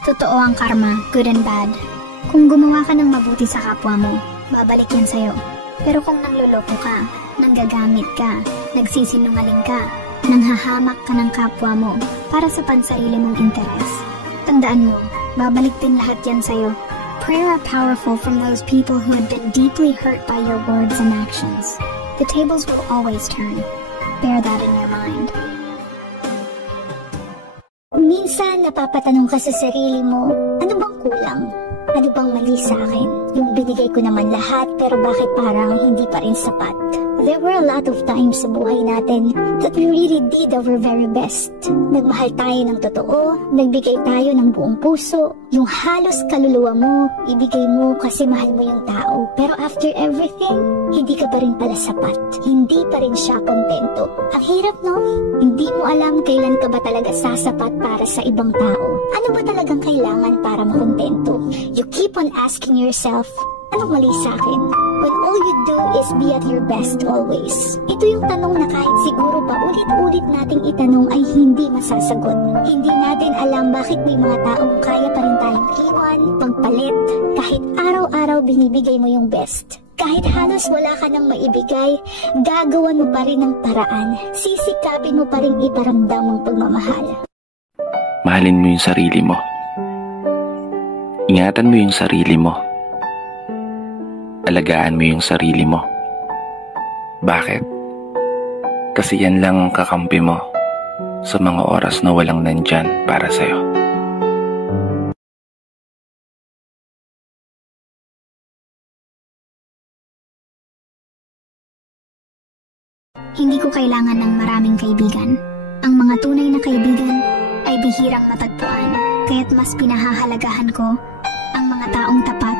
Totoo ang karma, good and bad. Kung gumawa ka ng mabuti sa kapwa mo, babalik yan sa'yo. Pero kung nangloloko ka, nanggagamit ka, nagsisinungaling ka, nanghahamak ka ng kapwa mo para sa pansarili mong interes, tandaan mo, babalik din lahat yan sa'yo. Prayer are powerful from those people who have been deeply hurt by your words and actions. The tables will always turn. Bear that in your mind. Minsan napapatanong ka sa sarili mo, ano bang kulang? Ano bang mali sa akin? Yung binigay ko naman lahat pero bakit parang hindi pa rin sapat? There were a lot of times sa buhay natin that we really did our very best. Nagmahal tayo ng totoo, nagbigay tayo ng buong puso. Yung halos kaluluwa mo, ibigay mo kasi mahal mo yung tao. Pero after everything, hindi ka pa rin pala sapat. Hindi pa rin siya kontento. Ang hirap, no? Hindi mo alam kailan ka ba talaga sasapat para sa ibang tao. Ano ba talagang kailangan para makontento? You keep on asking yourself, anong mali sa akin? When all you do is be at your best always. Ito yung tanong na kahit siguro pa ulit-ulit nating itanong ay hindi masasagot. Hindi natin alam bakit may mga taong kaya pa rin tayong iwan, magpalit, kahit araw-araw binibigay mo yung best. Kahit halos wala ka nang maibigay, gagawan mo pa rin ng paraan. Sisikapin mo pa rin iparamdam ang pagmamahal. Mahalin mo yung sarili mo. Ingatan mo yung sarili mo. Alagaan mo yung sarili mo. Bakit? Kasi yan lang ang kakampi mo sa mga oras na walang nandyan para sa'yo. Hindi ko kailangan ng maraming kaibigan. Ang mga tunay na kaibigan ay bihirang matagpuan, kaya't mas pinahahalagahan ko ang mga taong tapat